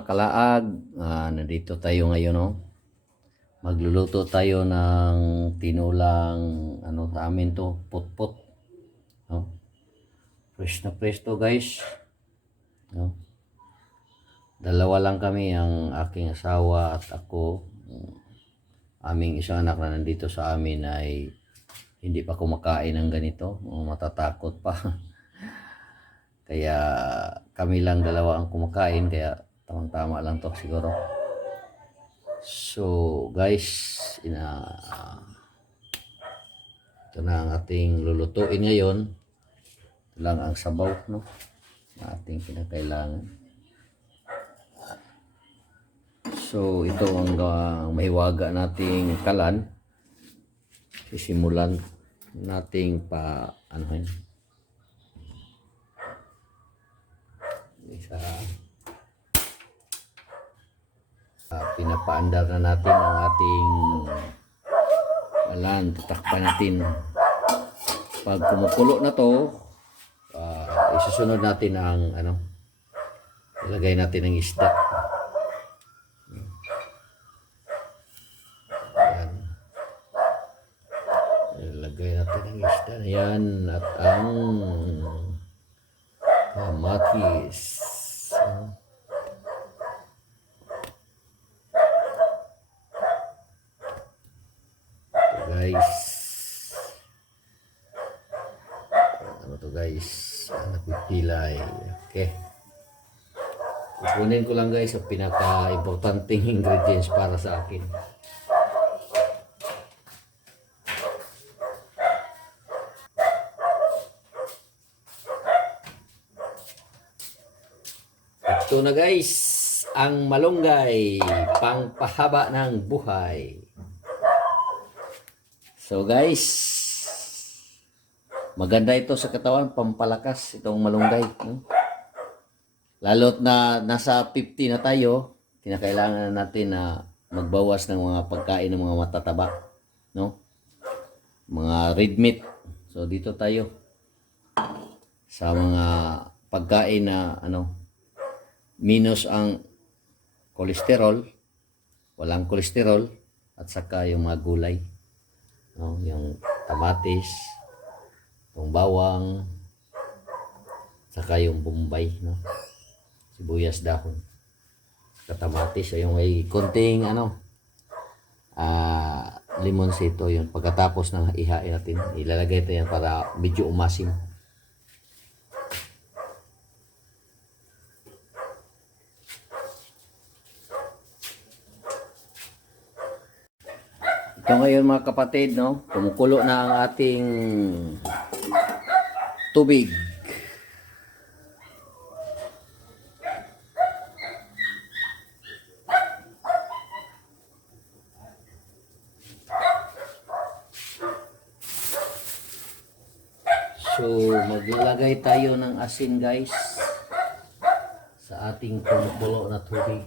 mga kalaag, nandito tayo ngayon, no? Magluluto tayo ng tinulang sa amin to, putput, no? Fresh na fresh to, guys, no? Dalawa lang kami, ang aking asawa at ako. Aming isang anak na nandito sa amin ay hindi pa kumakain ng ganito, matatakot pa. Kaya kami lang dalawa ang kumakain, kaya tamang-tama lang to siguro. So guys, ito na ang ating lulutuin ngayon. Ito lang ang sabaw, no, na ating kinakailangan. So ito ang mahiwaga nating kalan. Sisimulan nating pinapaandar na natin ang ating kalan. Tatakpan natin. Pag kumukulo na to, isusunod natin ang ilagay natin ang isda. Ayan. Ilagay natin ang isda na yan at ang kamatis. Guys, napipilay. Okay, kukunin ko lang guys ang pinaka-importanting ingredients para sa akin. Ito na guys, ang malunggay, pangpahaba ng buhay. So guys, maganda ito sa katawan, pampalakas itong malunggay, no? Lalo't na nasa 50 na tayo, kinakailangan natin na magbawas ng mga pagkain ng mga matataba, no? Mga red meat. So dito tayo sa mga pagkain na minus ang kolesterol, walang kolesterol, at saka yung mga gulay, no? Yung kamatis, yung bawang, saka yung bombay, no? Sibuyas dahon, kamatis, yung may konting limonsito. Yun, pagkatapos ng ihain natin, ilalagay ito yan para medyo umasim. Ito ngayon mga kapatid, no, kumukulo na ang ating tubig. So maglalagay tayo ng asin guys sa ating kumukulo na tubig.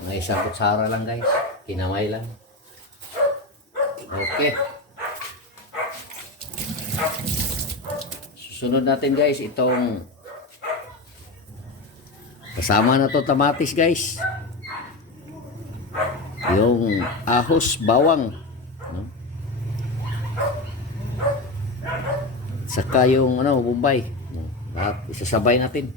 Mga isang kutsara lang guys, kinamay lang. Okay, susunod natin guys itong kasama na to kamatis guys, yung ahos, bawang, no? Saka yung bombay, lahat isasabay natin.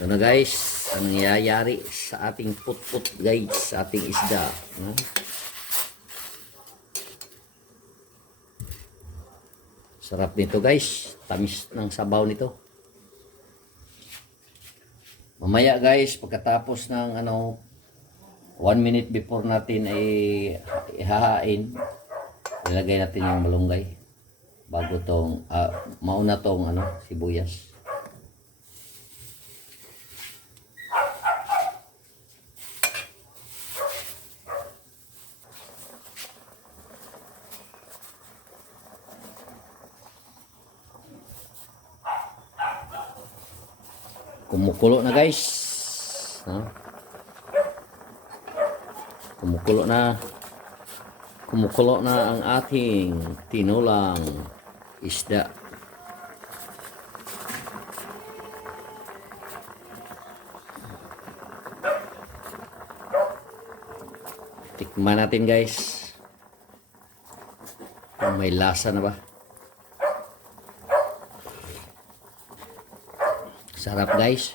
Ito na guys, ang nangyayari sa ating putput guys, sa ating isda, no? Sarap nito guys, tamis ng sabaw nito. Mamaya guys, pagkatapos ng 1 minute before natin ay ihahain, ilagay natin yung malunggay bago tong mauna tong sibuyas. Kumukulo na guys. No? Kumukulo na. Kumukulo na ang ating tinulang isda. Tikman natin guys. Kung may lasa na ba. Sarap guys.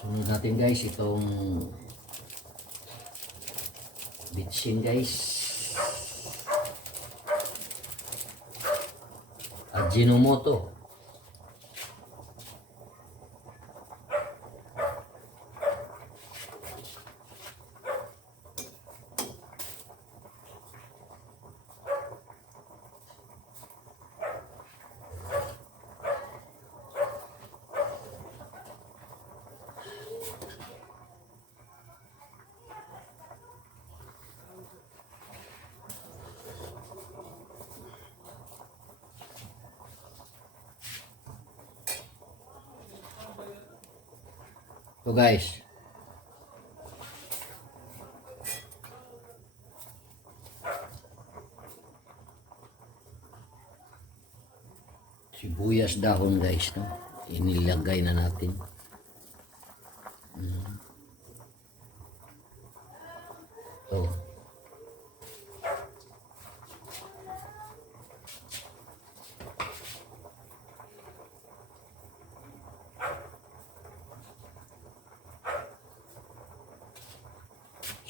Sunod natin guys itong bitchin guys. Ajinomoto. So guys, sibuyas dahon guys, no? Inilagay na natin. So,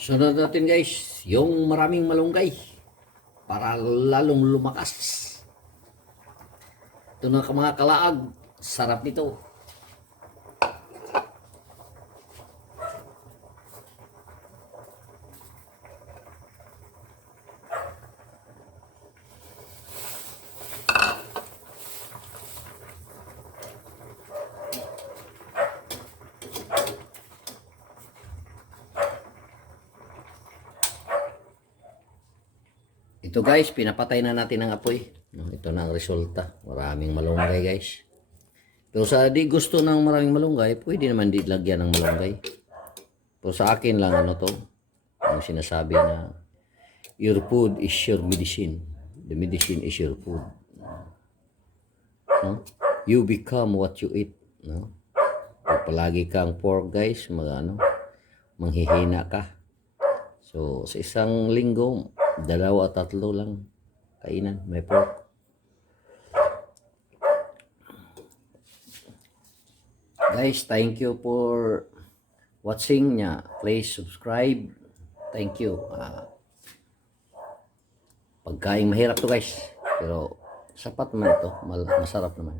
sunod natin guys, yung maraming malunggay para lalong lumakas. Ito na mga kalaag, sarap nito. Ito guys, pinapatay na natin ang apoy. Ito na ang resulta. Maraming malunggay guys. Pero sa di gusto ng maraming malunggay, pwede naman di lagyan ng malunggay. Pero sa akin lang ano to, ang sinasabi na your food is your medicine. The medicine is your food. No? You become what you eat. No? Pag palagi kang pork guys, manghihina ka. So sa isang linggo, 2 o 3 lang kainan, may pork. Guys, thank you for watching nya. Please subscribe. Thank you. Pagkain mahirap to guys, pero sapat naman ito, masarap naman.